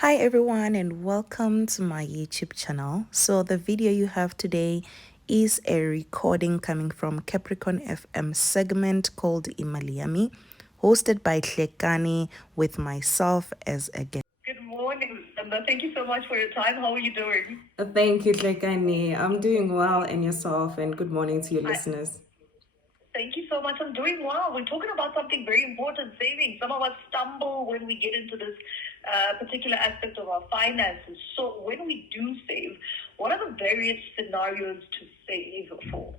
Hi everyone and welcome to my YouTube channel. So the video you have today is a recording coming from Capricorn FM segment called Imaliami, hosted by Tlekani with myself as a guest. Good morning, Linda. Thank you so much for your time. How are you doing? Thank you, Tlekani. I'm doing well, and yourself, and good morning to your I, listeners. Thank you so much. I'm doing well. We're talking about something very important, saving. Some of us stumble when we get into this particular aspect of our finances. So when we do save, what are the various scenarios to save for?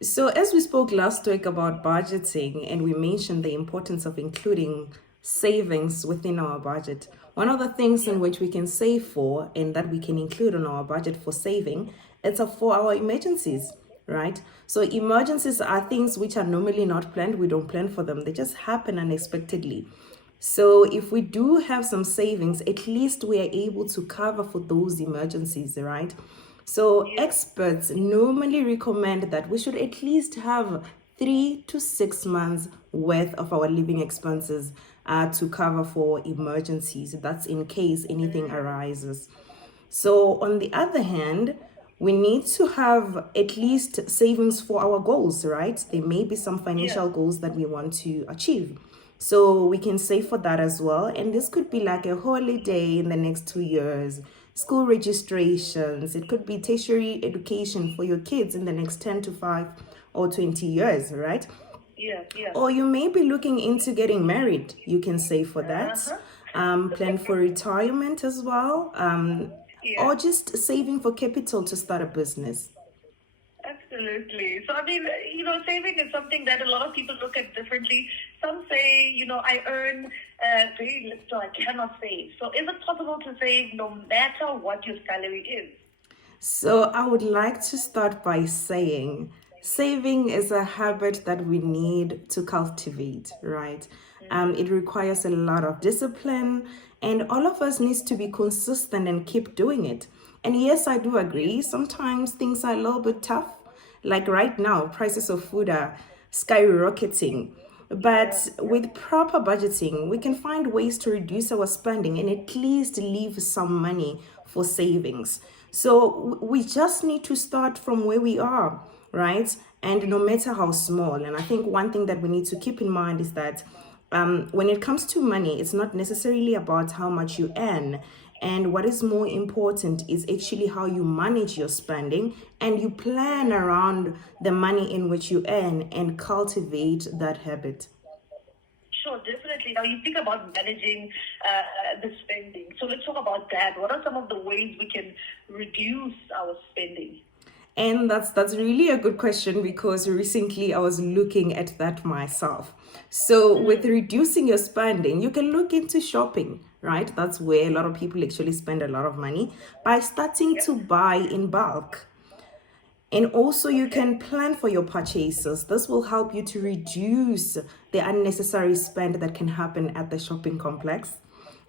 So, as we spoke last week about budgeting, and we mentioned the importance of including savings within our budget, one of the things in which we can save for and that we can include on our budget for saving, it's for our emergencies, right? So, emergencies are things which are normally not planned. We don't plan for them, they just happen unexpectedly. So, if we do have some savings, at least we are able to cover for those emergencies, right? So experts normally recommend that we should at least have 3 to 6 months worth of our living expenses to cover for emergencies. That's in case anything arises. So on the other hand, we need to have at least savings for our goals, right? There may be some financial goals that we want to achieve. So we can save for that as well. And this could be like a holiday in the next 2 years, school registrations. It could be tertiary education for your kids in the next 10 to 5 or 20 years, right? Or you may be looking into getting married. You can save for that. Plan for retirement as well. Or just saving for capital to start a business. Absolutely. So, I mean, saving is something that a lot of people look at differently. Some say, I earn very little, I cannot save. So, is it possible to save no matter what your salary is? So, I would like to start by saying saving is a habit that we need to cultivate, right? It requires a lot of discipline, and all of us needs to be consistent and keep doing it. And yes, I do agree. Sometimes things are a little bit tough. Like right now, prices of food are skyrocketing. But with proper budgeting, we can find ways to reduce our spending and at least leave some money for savings. So we just need to start from where we are, right? And no matter how small. And I think one thing that we need to keep in mind is that when it comes to money, it's not necessarily about how much you earn. And what is more important is actually how you manage your spending and you plan around the money in which you earn and cultivate that habit. Sure, definitely. Now, you think about managing the spending. So, let's talk about that. What are some of the ways we can reduce our spending? And that's really a good question because recently I was looking at that myself. So with reducing your spending, you can look into shopping, right? That's where a lot of people actually spend a lot of money by starting to buy in bulk. And also you can plan for your purchases. This will help you to reduce the unnecessary spend that can happen at the shopping complex,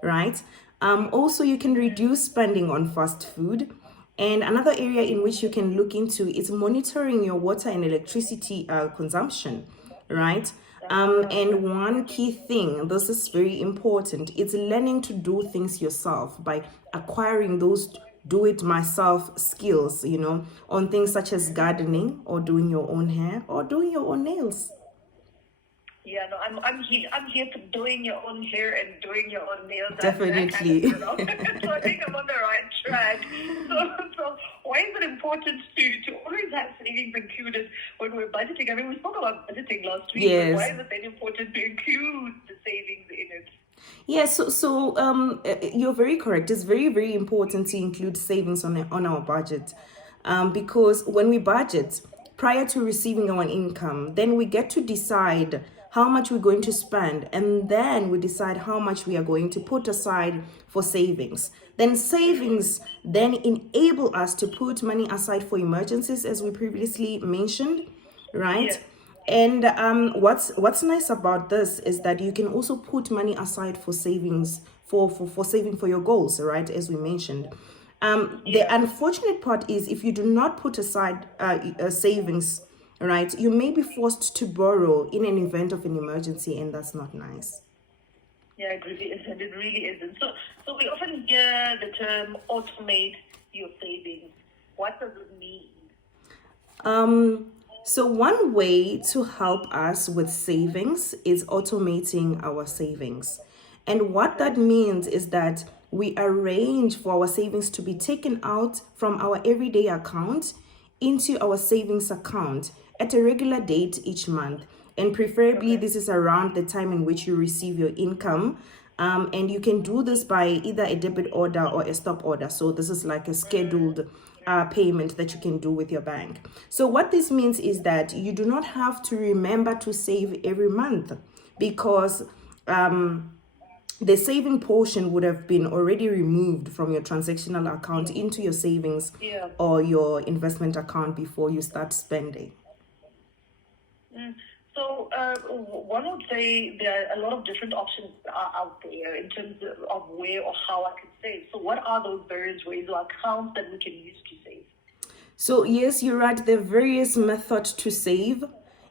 right? Also, you can reduce spending on fast food. And another area in which you can look into is monitoring your water and electricity consumption, right? And one key thing, this is very important, it's learning to do things yourself by acquiring those do it myself skills, on things such as gardening or doing your own hair or doing your own nails. Yeah, no, I'm here for doing your own hair and doing your own nails. Definitely. That kind of so I think I'm on the right track. So why is it important to always have savings included when we're budgeting? I mean, we spoke about budgeting last week, but why is it then important to include the savings in it? Yeah, you're very correct. It's very, very important to include savings on our budget, because when we budget prior to receiving our income, then we get to decide how much we're going to spend, and then we decide how much we are going to put aside for savings. Then savings then enable us to put money aside for emergencies, as we previously mentioned, right? Yeah. And what's nice about this is that you can also put money aside for savings for saving for your goals, right? As we mentioned. The unfortunate part is if you do not put aside savings, right, you may be forced to borrow in an event of an emergency, and that's not nice. Yeah, it really isn't. It really isn't. So we often hear the term automate your savings. What does it mean? So one way to help us with savings is automating our savings. And what that means is that we arrange for our savings to be taken out from our everyday account into our savings account at a regular date each month. And preferably, this is around the time in which you receive your income. And you can do this by either a debit order or a stop order. So, this is like a scheduled payment that you can do with your bank. So, what this means is that you do not have to remember to save every month because the saving portion would have been already removed from your transactional account into your savings or your investment account before you start spending. So one would say there are a lot of different options out there in terms of where or how I can save. So what are those various ways or accounts that we can use to save? So yes, you're right. There are various methods to save.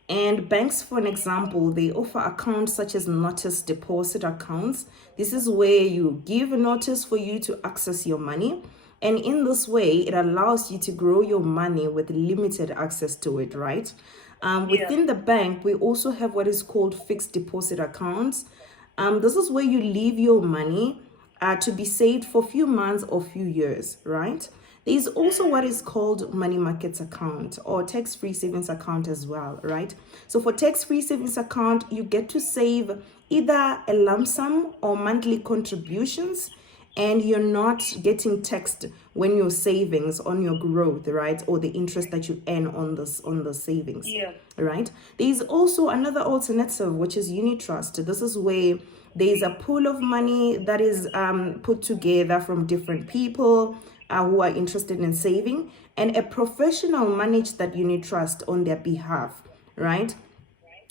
And banks, for an example, they offer accounts such as notice deposit accounts. This is where you give a notice for you to access your money. And in this way, it allows you to grow your money with limited access to it, right? Within the bank, we also have what is called fixed deposit accounts. This is where you leave your money to be saved for a few months or few years, right? There is also what is called money markets account or tax-free savings account as well, right? So for tax-free savings account, you get to save either a lump sum or monthly contributions, and you're not getting taxed when your savings on your growth, right, or the interest that you earn on the savings, right? There is also another alternative, which is unit trust. This is where there is a pool of money that is put together from different people who are interested in saving, and a professional manage that unit trust on their behalf, right?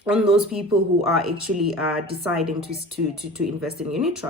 On those people who are actually deciding to invest in unit trust.